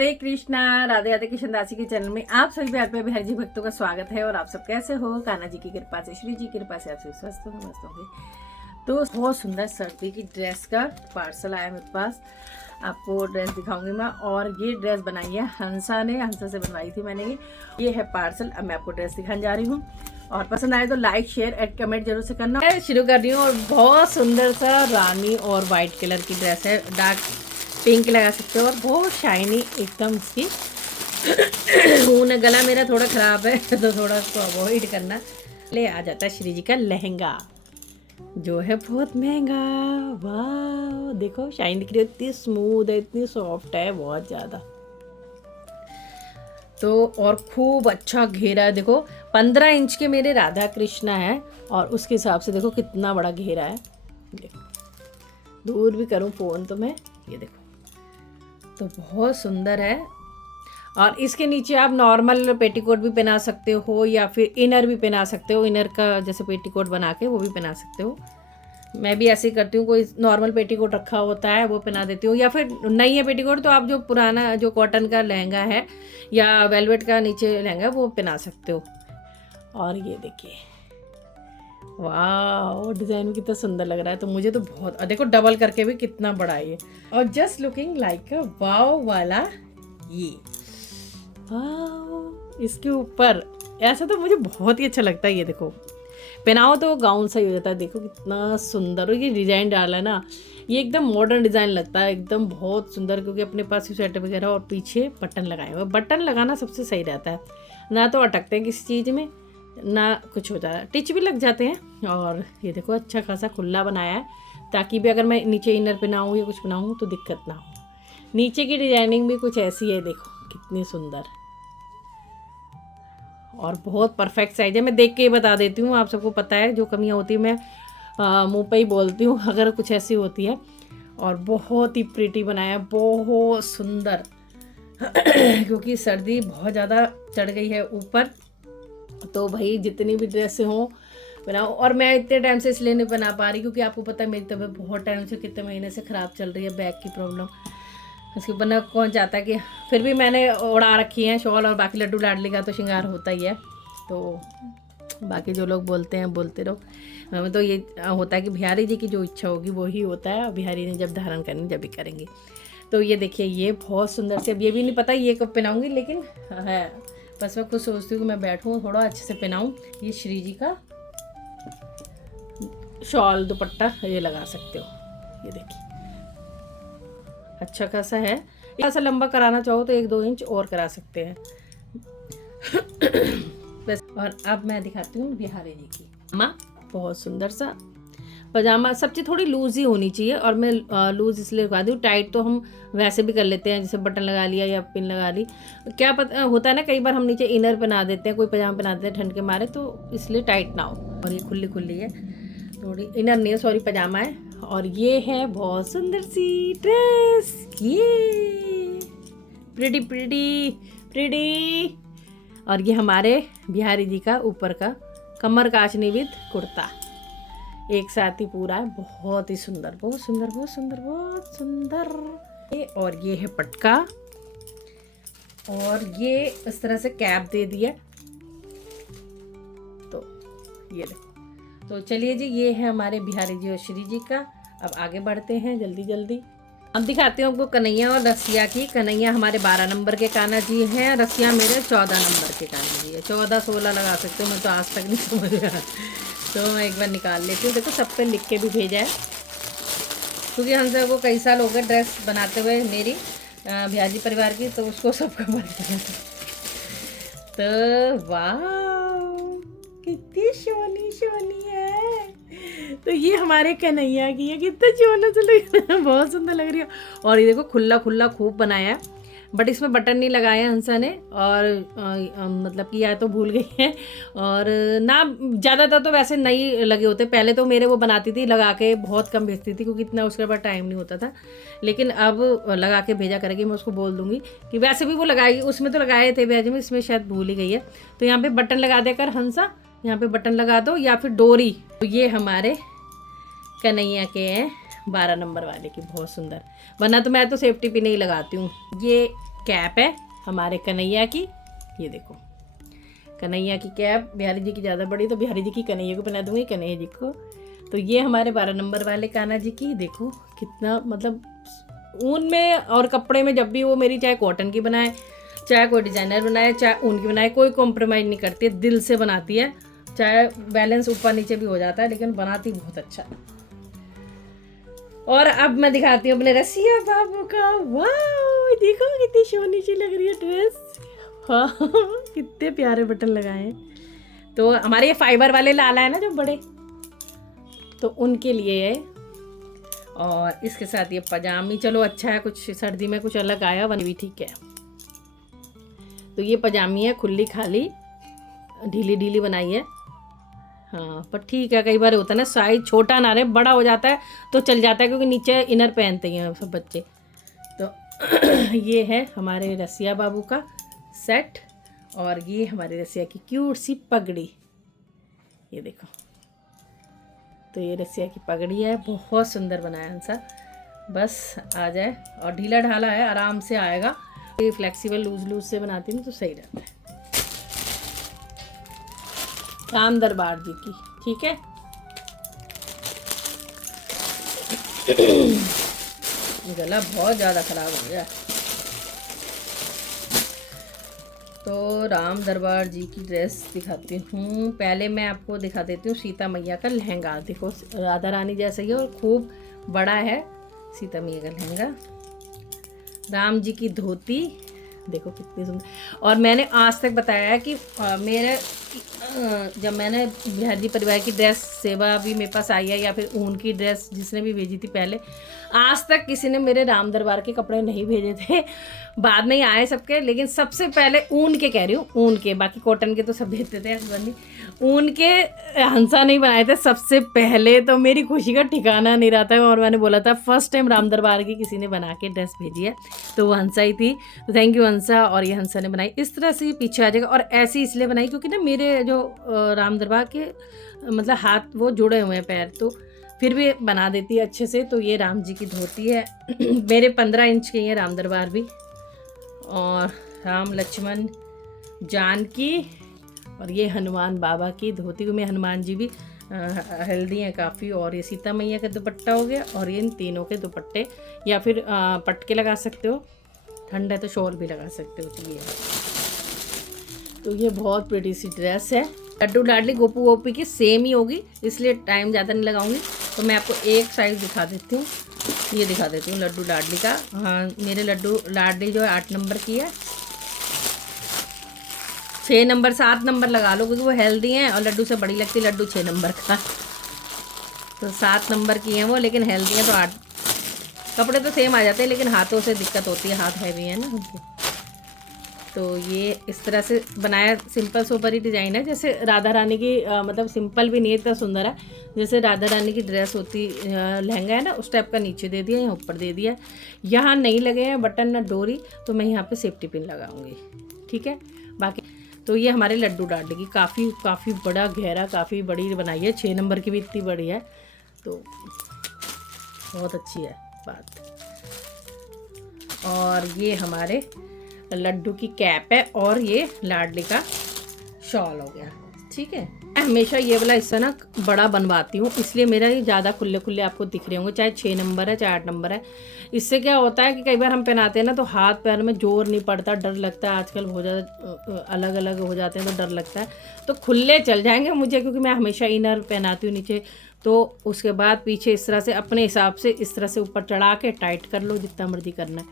हरे कृष्णा। राधे राधे कृष्ण दासी के चैनल में आप सभी प्यार पे बिहारी जी भक्तों का स्वागत है। और आप सब कैसे हो? कान्हा जी की कृपा से, श्री जी की कृपा से आप सभी स्वस्थ होंगे, मस्त होंगे। तो बहुत सुंदर सर्दी की ड्रेस का पार्सल आया मेरे पास, आपको ड्रेस दिखाऊंगी मैं। और ये ड्रेस बनाई है हंसा ने, हंसा से बनवाई थी मैंने। ये है पार्सल। अब मैं आपको ड्रेस दिखाने जा रही हूँ और पसंद आए तो लाइक शेयर एंड कमेंट जरूर से करना। मैं शुरू कर रही हूँ। और बहुत सुंदर सा रानी और वाइट कलर की ड्रेस है, डार्क पिंक लगा सकते हो और बहुत शाइनी एकदम इसकी। ऊन गला मेरा थोड़ा ख़राब है तो थोड़ा उसको अवॉइड करना। ले आ जाता है श्री जी का लहंगा जो है बहुत महंगा। वाह देखो शाइन दिख रही है, इतनी स्मूथ है, इतनी सॉफ्ट है, बहुत ज़्यादा। तो और खूब अच्छा घेरा है। देखो 15 इंच के मेरे राधा कृष्णा है और उसके हिसाब से देखो कितना बड़ा घेरा है। देखो दूर भी करूँ फ़ोन तो मैं, ये देखो तो बहुत सुंदर है। और इसके नीचे आप नॉर्मल पेटीकोट भी पहना सकते हो या फिर इनर भी पहना सकते हो। इनर का जैसे पेटीकोट बना के वो भी पहना सकते हो। मैं भी ऐसे ही करती हूँ, कोई नॉर्मल पेटीकोट रखा होता है वो पहना देती हूँ, या फिर नहीं है पेटीकोट तो आप जो पुराना जो कॉटन का लहंगा है या वेलवेट का नीचे लहंगा वो पहना सकते हो। और ये देखिए वाह डिज़ाइन भी कितना सुंदर लग रहा है। तो मुझे तो बहुत, देखो डबल करके भी कितना बड़ा है ये। और जस्ट लुकिंग लाइक अ वाव वाला ये वाह, इसके ऊपर ऐसा तो मुझे बहुत ही अच्छा लगता है। ये देखो पहनाओ तो गाउन सा ही हो जाता है। देखो कितना सुंदर, और ये डिज़ाइन डाला है ना, ये एकदम मॉडर्न डिज़ाइन लगता है, एकदम बहुत सुंदर। क्योंकि अपने पास ही स्वेटर वगैरह और पीछे बटन लगाए हुए। बटन लगाना सबसे सही रहता है, ना तो अटकते हैं किसी चीज़ में ना कुछ हो जाता है, टिच भी लग जाते हैं। और ये देखो अच्छा खासा खुला बनाया है ताकि भी अगर मैं नीचे इनर पहनाऊँ या कुछ पहनाऊँ तो दिक्कत ना हो। नीचे की डिजाइनिंग भी कुछ ऐसी है, देखो कितनी सुंदर और बहुत परफेक्ट साइज है। मैं देख के ही बता देती हूँ, आप सबको पता है जो कमियाँ होती है मैं मुंह पे ही बोलती हूँ अगर कुछ ऐसी होती है। और बहुत ही प्रिटी बनाया, बहुत सुंदर। क्योंकि सर्दी बहुत ज़्यादा चढ़ गई है ऊपर, तो भाई जितनी भी ड्रेसें हों बनाओ। और मैं इतने टाइम से इसलिए नहीं बना पा रही क्योंकि आपको पता है मेरी तबीयत बहुत टाइम से, कितने महीने से ख़राब चल रही है, बैक की प्रॉब्लम। उसके ऊपर ना कौन चाहता है कि, फिर भी मैंने उड़ा रखी हैं शॉल। और बाकी लड्डू लाडली का तो श्रृंगार होता ही है, तो बाकी जो लोग बोलते हैं बोलते रहो। हमें तो ये होता है कि बिहारी जी की जो इच्छा होगी वो ही होता है। बिहारी ने जब धारण करनी जब भी करेंगे। तो ये देखिए ये बहुत सुंदर से, अब ये भी नहीं पता ये कब पहनाऊँगी, लेकिन है बस मैं खुद सोचती हूँ कि मैं बैठूँ थोड़ा अच्छे से पहनाऊँ। ये श्री जी का शॉल दुपट्टा ये लगा सकते हो, ये देखिए अच्छा खासा है। ऐसा लंबा कराना चाहो तो 1-2 इंच और करा सकते हैं। बस। और अब मैं दिखाती हूँ बिहारी जी की पजामा, बहुत सुंदर सा पजामा। सब चीज़ थोड़ी लूज ही होनी चाहिए और मैं लूज इसलिए लगा दी हूँ। टाइट तो हम वैसे भी कर लेते हैं, जैसे बटन लगा लिया या पिन लगा ली। क्या पता होता है ना, कई बार हम नीचे इनर बना देते हैं, कोई पजामा बना देते हैं ठंड के मारे, तो इसलिए टाइट ना हो। और ये खुली खुली है थोड़ी, इनर नहीं है सॉरी, पजामा है। और ये है बहुत सुंदर सी ड्रेस, ये प्रिटी प्रिटी प्रिटी। और ये हमारे बिहारी जी का ऊपर का कमर काचनी विद कुर्ता एक साथ ही पूरा है। बहुत ही सुंदर, बहुत सुंदर, बहुत सुंदर, बहुत सुंदर। और ये है पटका, और ये इस तरह से कैप दे दिया। तो ये देखो, तो चलिए जी ये है हमारे बिहारी जी और श्री जी का। अब आगे बढ़ते हैं जल्दी जल्दी। अब दिखाती हूँ आपको कन्हैया और रसिया की। कन्हैया हमारे 12 नंबर के कान्हा जी हैं, रसिया मेरे 14 नंबर के कान्हा जी है। 14-16 लगा सकते हो, मैं तो आज तक नहीं समझ रहा, तो मैं एक बार निकाल लेती हूँ। देखो सब पे लिख के भी भेजा है क्योंकि हमसे को कई साल हो गए ड्रेस बनाते हुए मेरी बिहारी परिवार की, तो उसको सबका पता है। तो वाह कितनी सोनी सोनी है। तो ये हमारे कन्हैया की है, कितना सोना सा लग रहा है, बहुत सुंदर लग रही है। और ये देखो खुला खुला खूब बनाया है, बट इसमें बटन नहीं लगाए हंसा ने। और मतलब कि या तो भूल गई है, और ना ज़्यादातर तो वैसे नहीं लगे होते। पहले तो मेरे वो बनाती थी लगा के, बहुत कम भेजती थी क्योंकि इतना उसके बाद टाइम नहीं होता था। लेकिन अब लगा के भेजा करेगी, मैं उसको बोल दूंगी कि वैसे भी वो लगाएगी। उसमें तो लगाए थे भेज में, इसमें शायद भूल ही गई है। तो यहाँ पर बटन लगा देकर हंसा, यहाँ पे बटन लगा दो या फिर डोरी। तो ये हमारे कन्हैया के हैं 12 नंबर वाले की, बहुत सुंदर। वरना तो मैं तो सेफ्टी पिन ही लगाती हूँ। ये कैप है हमारे कन्हैया की, ये देखो कन्हैया की कैप। बिहारी जी की ज़्यादा बड़ी तो बिहारी जी की कन्हैया को पहना दूंगी, कन्हैया जी को। तो ये हमारे 12 नंबर वाले कान्हा जी की, देखो कितना मतलब ऊन में और कपड़े में जब भी वो मेरी चाहे कॉटन की बनाए, चाहे कोई डिज़ाइनर बनाए, चाहे ऊन की बनाए, कोई कॉम्प्रोमाइज़ नहीं करती है, दिल से बनाती है। चाहे बैलेंस ऊपर नीचे भी हो जाता है लेकिन बनाती बहुत अच्छा। और अब मैं दिखाती हूँ अपने रसिया बाबू का। वाह देखो कितनी सोनी सी लग रही है ड्रेस। हाँ कितने प्यारे बटन लगाए हैं। तो हमारे ये फाइबर वाले लाला है ना जो बड़े, तो उनके लिए है। और इसके साथ ये पजामी, चलो अच्छा है, कुछ सर्दी में कुछ अलग आया वन भी ठीक है। तो ये पजामी है खुली खाली, ढीली ढीली बनाई है। हाँ पर ठीक है, कई बार होता है ना साइज छोटा ना रहे, बड़ा हो जाता है तो चल जाता है, क्योंकि नीचे इनर पहनते हैं सब बच्चे। तो ये है हमारे रसिया बाबू का सेट। और ये हमारे रसिया की क्यूट सी पगड़ी, ये देखो। तो ये रसिया की पगड़ी है, बहुत सुंदर बनाया हंसा। बस आ जाए, और ढीला ढाला है, आराम से आएगा। ये फ्लेक्सिबल लूज लूज से बनाती हूँ तो सही रहता है। राम दरबार जी की, ठीक है। गला बहुत ज़्यादा खराब हो गया। तो राम दरबार जी की ड्रेस दिखाती हूँ। पहले मैं आपको दिखा देती हूँ सीता मैया का लहंगा। देखो राधा रानी जैसा ही और खूब बड़ा है सीता मैया का लहंगा। राम जी की धोती देखो कितनी सुंदर। और मैंने आज तक बताया कि मेरे जब मैंने बिहारी जी परिवार की ड्रेस सेवा भी मेरे पास आई है, या फिर ऊन की ड्रेस जिसने भी भेजी थी पहले, आज तक किसी ने मेरे राम दरबार के कपड़े नहीं भेजे थे। बाद में ही आए सबके, लेकिन सबसे पहले ऊन के कह रही हूँ, ऊन के, बाकी कॉटन के तो सब भेजते थे हस्बैंड, ऊन के हंसा नहीं बनाए थे सबसे पहले। तो मेरी खुशी का ठिकाना नहीं रहा था, और मैंने बोला था फर्स्ट टाइम राम दरबार की किसी ने बना के ड्रेस भेजी है तो वो हंसा ही थी। तो थैंक यू हंसा। और ये हंसा ने बनाई इस तरह से, पीछे आ जाएगा। और ऐसी इसलिए बनाई क्योंकि ना मेरे जो राम दरबार के मतलब हाथ वो जुड़े हुए हैं पैर, तो फिर भी बना देती है अच्छे से। तो ये राम जी की धोती है मेरे 15 इंच के हैं राम दरबार भी। और राम लक्ष्मण जानकी, और ये हनुमान बाबा की धोती में हनुमान जी भी हेल्दी हैं काफ़ी। और ये सीता मैया का दुपट्टा हो गया, और ये इन तीनों के दुपट्टे, या फिर पटके लगा सकते हो, ठंड है तो शॉल भी लगा सकते हो। तो ये बहुत प्रिटी सी ड्रेस है। लड्डू लाडली गोपू गोपी की सेम ही होगी, इसलिए टाइम ज़्यादा नहीं लगाऊंगी। तो मैं आपको एक साइज़ दिखा देती हूँ, ये दिखा देती हूँ लड्डू लाडली का। हाँ मेरे लड्डू लाडली जो है 8 नंबर की है, 6 नंबर 7 नंबर लगा लो, क्योंकि वो हेल्दी हैं और लड्डू से बड़ी लगती है लड्डू 6 नंबर का। तो 7 नंबर की हैं वो, लेकिन हेल्दी हैं तो 8। कपड़े तो सेम आ जाते हैं, लेकिन हाथों से दिक्कत होती है, हाथ हैवी है ना उनके। तो ये इस तरह से बनाया, सिंपल सोबर ही डिज़ाइन है, जैसे राधा रानी की मतलब सिंपल भी नहीं है, इतना सुंदर है। जैसे राधा रानी की ड्रेस होती लहंगा है ना, उस टाइप का नीचे दे दिया, यहाँ ऊपर दे दिया। यहाँ नहीं लगे हैं बटन ना डोरी, तो मैं यहाँ पे सेफ्टी पिन लगाऊंगी, ठीक है। बाकी तो ये हमारे लड्डू डाडली की काफ़ी बड़ा गहरा, काफ़ी बड़ी बनाई है, 6 नंबर की भी इतनी बड़ी है, तो बहुत अच्छी है बात। और ये हमारे लड्डू की कैप है, और ये लाडली का शॉल हो गया, ठीक है। मैं हमेशा ये वाला हिस्सा ना बड़ा बनवाती हूँ, इसलिए मेरा ये ज़्यादा खुले खुले आपको दिख रहे होंगे, चाहे 6 नंबर है चाहे 8 नंबर है। इससे क्या होता है कि कई बार हम पहनाते हैं ना तो हाथ पैर में जोर नहीं पड़ता, डर लगता है। आजकल बहुत ज़्यादा अलग अलग हो जाते हैं तो डर लगता है। तो खुले चल जाएंगे मुझे, क्योंकि मैं हमेशा इनर पहनाती हूँ नीचे। तो उसके बाद पीछे इस तरह से अपने हिसाब से इस तरह से ऊपर चढ़ा के टाइट कर लो, जितना मर्जी करना है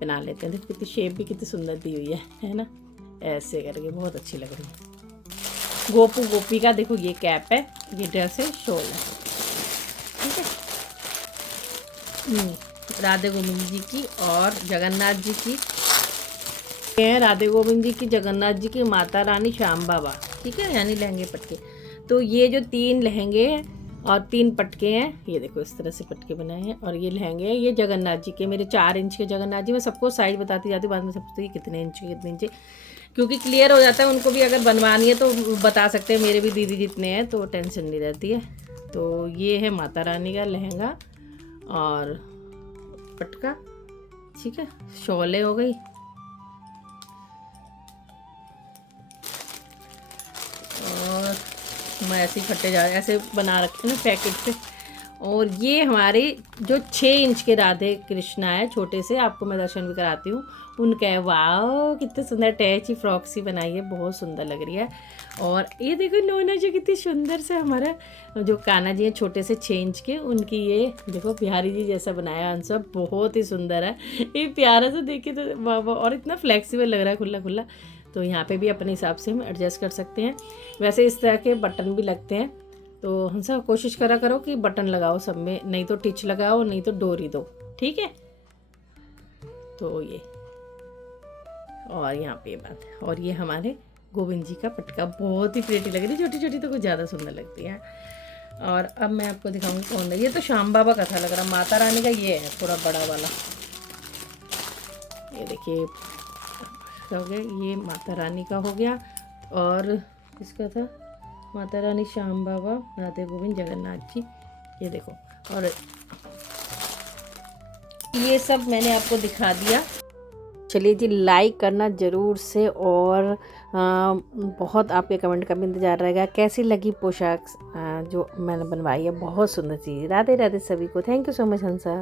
बना लेते हैं। देखो कितनी शेप भी कितनी सुंदर दी हुई है ना, ऐसे करके बहुत अच्छी लग रही है। गोपू गोपी का देखो ये कैप है, ये ड्रेस है, शॉल है, ठीक है। राधे गोविंद जी की और जगन्नाथ जी की है, राधे गोविंद जी की, जगन्नाथ जी की, माता रानी, श्याम बाबा, ठीक है, यानी लहंगे पटके। तो ये जो 3 लहंगे हैं और 3 पटके हैं, ये देखो इस तरह से पटके बनाए हैं, और ये लहंगे हैं, ये जगन्नाथ जी के, मेरे 4 इंच के जगन्नाथ जी। मैं सबको साइज बताती जाती हूँ, बाद में सबसे कितने इंच के, क्योंकि क्लियर हो जाता है, उनको भी अगर बनवानी है तो बता सकते हैं, मेरे भी दीदी जितने हैं, तो टेंशन नहीं रहती है। तो ये है माता रानी का लहंगा और पटका, ठीक है। शॉले हो गई, मम्मा ऐसे ही फटे जा रहे, ऐसे बना रखे ना पैकेट पे। और ये हमारे जो 6 इंच के राधे कृष्णा है छोटे से, आपको मैं दर्शन भी कराती हूँ उनका है। वाह कितने सुंदर टैची फ्रॉक सी बनाई है, बहुत सुंदर लग रही है। और ये देखो नोना जो कितनी सुंदर से हमारा जो कान्हा जी है छोटे से 6 इंच के, उनकी ये देखो बिहारी जी जैसा बनाया आंसर, बहुत ही सुंदर है। ये प्यारा सा देखिए तो वाह वाह, और इतना फ्लेक्सिबल लग रहा है खुला खुला। तो यहाँ पे भी अपने हिसाब से हम एडजस्ट कर सकते हैं। वैसे इस तरह के बटन भी लगते हैं, तो हम सब कोशिश करा करो कि बटन लगाओ सब में, नहीं तो टिच लगाओ, नहीं तो डोरी दो, ठीक है। तो ये और यहाँ पे बात है। और ये हमारे गोविंद जी का पटका, बहुत ही प्रेटी लग रही है, छोटी छोटी तो कुछ ज़्यादा सुंदर लगती है। और अब मैं आपको दिखाऊंगी कौन है, ये तो श्याम बाबा का था लग रहा, माता रानी का ये है थोड़ा बड़ा वाला। ये देखिए हो गया, ये माता रानी का हो गया। और इसका था माता रानी, श्याम बाबा, राधे गोविंद, जगन्नाथ जी, ये देखो। और ये सब मैंने आपको दिखा दिया। चलिए जी, लाइक करना ज़रूर से, और बहुत आपके कमेंट का भी इंतज़ार रहेगा। कैसी लगी पोशाक जो मैंने बनवाई है, बहुत सुंदर चीज़। राधे राधे सभी को, thank you so much Hansa.